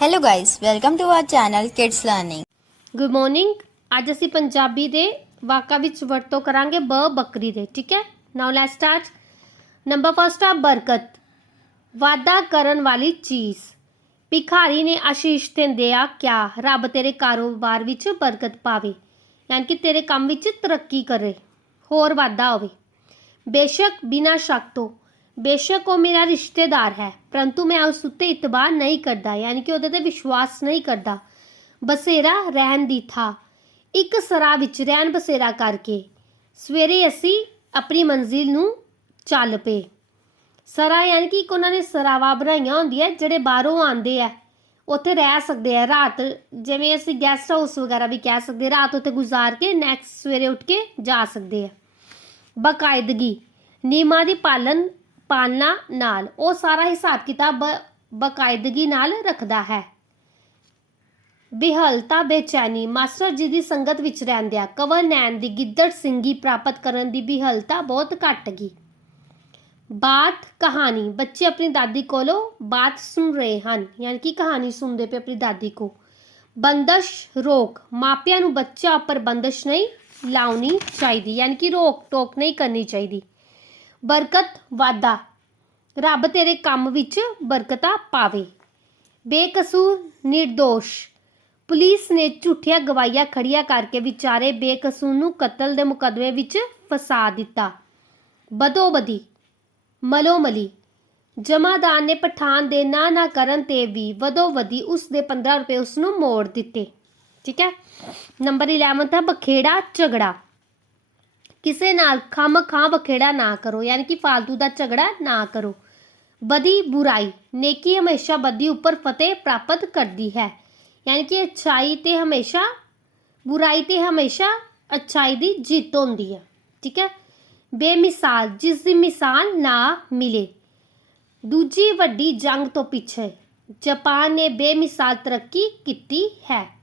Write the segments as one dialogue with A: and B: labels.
A: Hello guys, welcome to our channel Kids Learning.
B: Good morning ਅੱਜ ਅਸੀਂ ਪੰਜਾਬੀ ਦੇ ਵਾਕਾਂ ਵਿੱਚ ਵਰਤੋਂ ਕਰਾਂਗੇ ਬ ਬੱਕਰੀ ਦੇ ਠੀਕ ਹੈ? Now let's start number first ਆ ਬਰਕਤ। ਵਾਦਾ ਕਰਨ ਵਾਲੀ ਚੀਜ਼। ਭਿਖਾਰੀ ਨੇ ਆਸ਼ੀਸ਼ ਦਿੰਦਿਆ ਕਿਆ? ਰੱਬ ਤੇਰੇ ਕਾਰੋਬਾਰ ਵਿੱਚ ਬਰਕਤ ਪਾਵੇ ਯਾਨੀ ਕਿ ਤੇਰੇ ਕੰਮ ਵਿੱਚ ਤਰੱਕੀ ਕਰੇ ਹੋਰ ਵਾਧਾ ਹੋਵੇ। ਬੇਸ਼ੱਕ ਬਿਨਾ ਸ਼ੱਕ ਤੋਂ ਬੇਸ਼ੱਕ ਉਹ ਮੇਰਾ ਰਿਸ਼ਤੇਦਾਰ ਹੈ, ਪਰੰਤੂ ਮੈਂ ਉਸ ਉੱਤੇ ਇਤਬਾਰ ਨਹੀਂ ਕਰਦਾ, ਯਾਨੀ ਕਿ ਉਹਦੇ ਤੇ ਵਿਸ਼ਵਾਸ ਨਹੀਂ ਕਰਦਾ। ਬਸੇਰਾ ਰਹਿਣ ਦੀ ਥਾ। ਇੱਕ ਸਰਾ ਵਿੱਚ ਰਹਿਣ ਬਸੇਰਾ ਕਰਕੇ। ਸਵੇਰੇ ਅਸੀਂ ਆਪਣੀ ਮੰਜ਼ਿਲ ਨੂੰ ਚੱਲ ਪਏ। ਸਰਾ ਯਾਨੀ ਕਿ ਇੱਕ ਉਹਨਾਂ ਨੇ ਸਰਾਵਾਂ ਬਣਾਈਆਂ ਹੁੰਦੀਆਂ, ਜਿਹੜੇ ਬਾਹਰੋਂ ਆਉਂਦੇ ਆ। ਉੱਥੇ ਰਹਿ ਸਕਦੇ ਆ ਰਾਤ। ਜਿਵੇਂ ਅਸੀਂ ਗੈਸਟ ਹਾਊਸ ਵਗੈਰਾ ਵੀ ਕਹਿ ਸਕਦੇ ਰਾਤ ਉੱਥੇ ਗੁਜ਼ਾਰ ਕੇ ਨੈਕਸਟ ਸਵੇਰੇ ਉੱਠ ਕੇ ਜਾ ਸਕਦੇ ਆ। ਬਕਾਇਦਗੀ। ਨਿਯਮਾਂ ਦੀ ਪਾਲਨ ਪਾਲਣਾ ਨਾਲ ਉਹ ਸਾਰਾ ਹਿਸਾਬ ਕਿਤਾਬ ਬ- ਬਕਾਇਦਗੀ ਨਾਲ ਰੱਖਦਾ ਹੈ। ਬਿਹਲਤਾ ਬੇਚੈਨੀ, ਮਾਸਟਰ ਜੀ ਦੀ ਸੰਗਤ ਵਿੱਚ ਰਹਿੰਦਿਆਂ ਕਵਰ ਨੈਣ ਦੀ ਗਿੱਦੜ ਸਿੰਘੀ ਪ੍ਰਾਪਤ ਕਰਨ ਦੀ ਬਿਹਲਤਾ ਬਹੁਤ ਘਟ ਗਈ। ਬਾਤ ਕਹਾਣੀ, ਬੱਚੇ ਆਪਣੀ ਦਾਦੀ ਕੋਲੋਂ ਬਾਤ ਸੁਣ ਰਹੇ ਹਨ। ਯਾਨੀ ਕਿ ਕਹਾਣੀ ਸੁਣਦੇ ਪਏ ਆਪਣੀ ਦਾਦੀ ਕੋ। ਬੰਦਸ਼ ਰੋਕ, ਮਾਪਿਆਂ ਨੂੰ ਬੱਚਾ ਉੱਪਰ ਬੰਦਸ਼ ਨਹੀਂ ਲਾਉਣੀ ਚਾਹੀਦੀ, ਯਾਨੀ ਕਿ ਰੋਕ ਟੋਕ ਨਹੀਂ ਕਰਨੀ ਚਾਹੀਦੀ। ਬਰਕਤ ਵਾਦਾ ਰੱਬ ਤੇਰੇ ਕੰਮ ਵਿੱਚ ਬਰਕਤਾਂ ਪਾਵੇ। ਬੇਕਸੂਰ ਨਿਰਦੋਸ਼। ਪੁਲਿਸ ਨੇ ਝੂਠੀਆਂ ਗਵਾਹੀਆਂ ਖੜੀਆਂ ਕਰਕੇ ਵਿਚਾਰੇ ਬੇਕਸੂਰ ਨੂੰ ਕਤਲ ਦੇ ਮੁਕੱਦਮੇ ਵਿੱਚ ਫਸਾ ਦਿੱਤਾ। ਬਦੋਬਦੀ। ਮਲੋਮਲੀ। ਜਮਾਦਾਰ ਨੇ ਪਠਾਨ ਦੇ ਨਾ ਨਾ ਕਰਨ ਤੇ ਵੀ ਵਦੋਵਦੀ ਉਸ ਦੇ 15 ਰੁਪਏ ਉਸ ਨੂੰ ਮੋੜ ਦਿੱਤੇ। ਠੀਕ ਹੈ। ਨੰਬਰ 11 ਹੈ ਬਖੇੜਾ ਝਗੜਾ। ਕਿਸੇ ਨਾਲ ਖਮ ਖਾਂ ਬਖੇੜਾ ਨਾ ਕਰੋ, ਯਾਨੀ ਕਿ ਫालतू ਦਾ ਝਗੜਾ ਨਾ ਕਰੋ। ਬਦੀ ਬੁਰਾਈ, ਨੇਕੀ ਹਮੇਸ਼ਾ ਬਦੀ ਉੱਪਰ ਫਤਿਹ ਪ੍ਰਾਪਤ ਕਰਦੀ ਹੈ। ਯਾਨੀ ਕਿ ਅੱਛਾਈ ਤੇ ਹਮੇਸ਼ਾ, ਬੁਰਾਈ ਤੇ ਹਮੇਸ਼ਾ ਅੱਛਾਈ ਦੀ ਜਿੱਤ ਹੁੰਦੀ ਹੈ। ਠੀਕ ਹੈ? ਬੇਮਿਸਾਲ, ਜਿਸ ਦੀ ਮਿਸਾਲ ਨਾ ਮਿਲੇ। ਦੂਜੀ ਵੱਡੀ ਜੰਗ ਤੋਂ ਪਿੱਛੇ, ਜਾਪਾਨ ਨੇ ਬੇਮਿਸਾਲ ਤਰੱਕੀ ਕੀਤੀ ਹੈ।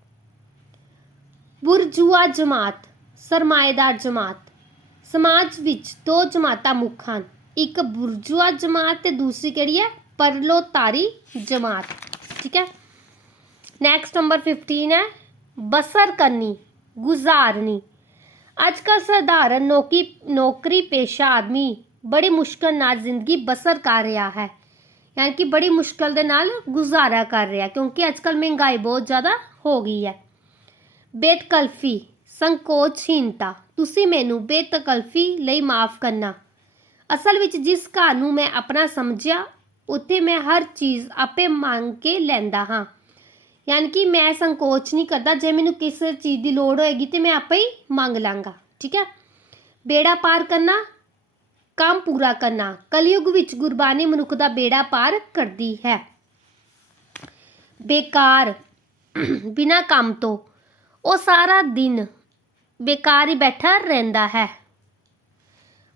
B: ਬੁਰਜੂਆ ਜਮਾਤ, ਸਰਮਾਏਦਾਰ ਜਮਾਤ। ਸਮਾਜ ਵਿੱਚ ਦੋ ਜਮਾਤਾਂ ਮੁੱਖ ਹਨ। ਇੱਕ ਬੁਰਜੂਆ ਜਮਾਤ ਤੇ ਦੂਸਰੀ ਕਿਹੜੀ ਹੈ? ਪਰਲੋਤਾਰੀ ਜਮਾਤ। ਠੀਕ ਹੈ? ਨੈਕਸਟ ਨੰਬਰ 15 ਹੈ। ਬਸਰ ਕਰਨੀ ਗੁਜ਼ਾਰਨੀ। ਅੱਜ ਕੱਲ੍ਹ ਸਧਾਰਨ ਨੌਕਰੀ ਨੌਕਰੀ ਪੇਸ਼ਾ ਆਦਮੀ ਬੜੀ ਮੁਸ਼ਕਲ ਨਾਲ ਜ਼ਿੰਦਗੀ ਬਸਰ ਕਰ ਰਿਹਾ ਹੈ। ਯਾਨੀ ਕਿ ਬੜੀ ਮੁਸ਼ਕਲ ਦੇ ਨਾਲ ਗੁਜ਼ਾਰਾ ਕਰ ਰਿਹਾ ਕਿਉਂਕਿ ਅੱਜ ਕੱਲ੍ਹ ਮਹਿੰਗਾਈ ਬਹੁਤ ਜ਼ਿਆਦਾ ਹੋ ਗਈ ਹੈ। ਬੇਤਕਲਫੀ ਸੰਕੋਚਹੀਨਤਾ ਤੁਸੀਂ ਮੈਨੂੰ ਬੇਤਕਲਫੀ ਲਈ ਮਾਫ ਕਰਨਾ। ਅਸਲ ਵਿੱਚ ਜਿਸ ਘਰ ਨੂੰ ਮੈਂ ਆਪਣਾ ਸਮਝਿਆ, ਉੱਥੇ ਮੈਂ ਹਰ ਚੀਜ਼ ਆਪੇ ਮੰਗ ਕੇ ਲੈਂਦਾ ਹਾਂ। ਯਾਨੀ ਕਿ ਮੈਂ ਸੰਕੋਚ ਨਹੀਂ ਕਰਦਾ, ਜੇ ਮੈਨੂੰ ਕਿਸੇ ਚੀਜ਼ ਦੀ ਲੋੜ ਹੋਏਗੀ ਤੇ ਮੈਂ ਆਪੇ ਹੀ ਮੰਗ ਲਾਂਗਾ, ਠੀਕ ਹੈ? ਬੇੜਾ ਪਾਰ ਕਰਨਾ, ਕੰਮ ਪੂਰਾ ਕਰਨਾ। ਕਲਯੁਗ ਵਿੱਚ ਗੁਰਬਾਣੀ ਮਨੁੱਖ ਦਾ ਬੇੜਾ ਪਾਰ ਕਰਦੀ ਹੈ। ਬੇਕਾਰ, ਬਿਨਾ ਕੰਮ ਤੋਂ। ਉਹ ਸਾਰਾ ਦਿਨ ਬੇਕਾਰ ਹੀ ਬੈਠਾ ਰਹਿੰਦਾ ਹੈ।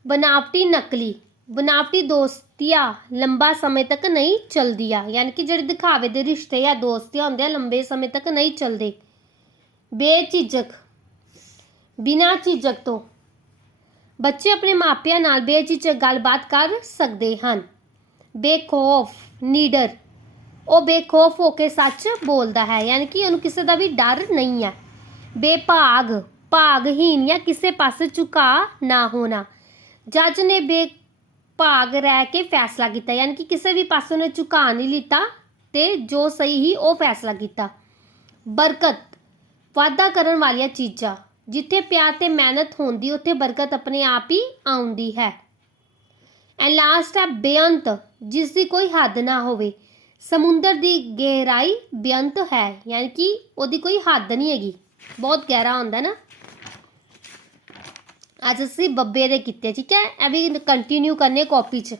B: ਬਨਾਵਟੀ ਨਕਲੀ, ਬਨਾਵਟੀ ਦੋਸਤੀਆਂ ਲੰਬਾ ਸਮੇਂ ਤੱਕ ਨਹੀਂ ਚਲਦੀਆਂ। ਯਾਨੀ ਕਿ ਜਿਹੜੇ ਦਿਖਾਵੇ ਦੇ ਰਿਸ਼ਤੇ ਜਾਂ ਦੋਸਤੀਆਂ ਹੁੰਦੇ ਆ, ਲੰਬੇ ਸਮੇਂ ਤੱਕ ਨਹੀਂ ਚਲਦੇ। ਬੇਝਿਜਕ, ਬਿਨਾਂ ਝਿਜਕ ਤੋਂ ਬੱਚੇ ਆਪਣੇ ਮਾਪਿਆਂ ਨਾਲ ਬੇਝਿਜਕ ਗੱਲਬਾਤ ਕਰ ਸਕਦੇ ਹਨ। ਬੇਖੌਫ, ਨੀਡਰ, ਉਹ ਬੇਖੌਫ ਹੋ ਕੇ ਸੱਚ ਬੋਲਦਾ ਹੈ। ਯਾਨੀ ਕਿ ਉਹਨੂੰ ਕਿਸੇ ਦਾ ਵੀ ਡਰ ਨਹੀਂ ਹੈ। ਬੇਭਾਗ ਭਾਗਹੀਨ ਜਾਂ ਕਿਸੇ ਪਾਸੇ ਝੁਕਾ ਨਾ ਹੋਣਾ। ਜੱਜ ਨੇ ਬੇਭਾਗ ਰਹਿ ਕੇ ਫੈਸਲਾ ਕੀਤਾ, ਯਾਨੀ ਕਿ ਕਿਸੇ ਵੀ ਪਾਸੇ ਨੇ ਝੁਕਾ ਨਹੀਂ ਲਿੱਤਾ ਤੇ ਜੋ ਸਹੀ ਹੀ ਉਹ ਫੈਸਲਾ ਕੀਤਾ। ਬਰਕਤ ਵਾਅਦਾ ਕਰਨ ਵਾਲੀਆਂ ਚੀਜ਼ਾਂ, ਜਿੱਥੇ ਪਿਆਰ ਤੇ ਮਿਹਨਤ ਹੁੰਦੀ, ਉੱਥੇ ਬਰਕਤ ਆਪਣੇ ਆਪ ਹੀ ਆਉਂਦੀ ਹੈ। ਐਂਡ ਲਾਸਟ ਹੈ ਬੇਅੰਤ, ਜਿਸ ਦੀ ਕੋਈ ਹੱਦ ਨਾ ਹੋਵੇ। ਸਮੁੰਦਰ ਦੀ ਗਹਿਰਾਈ ਬੇਅੰਤ ਹੈ, ਯਾਨੀ ਕਿ ਉਹਦੀ ਕੋਈ ਹੱਦ ਨਹੀਂ ਹੈਗੀ। ਬਹੁਤ ਗਹਿਰਾ ਹੁੰਦਾ ਨਾ। ਅੱਜ ਅਸੀਂ ਬੱਬੇ ਦੇ ਕੀਤੇ ਠੀਕ ਹੈ? ਇਹ ਵੀ ਕੰਟੀਨਿਊ ਕਰਨੇ ਕਾਪੀ 'ਚ।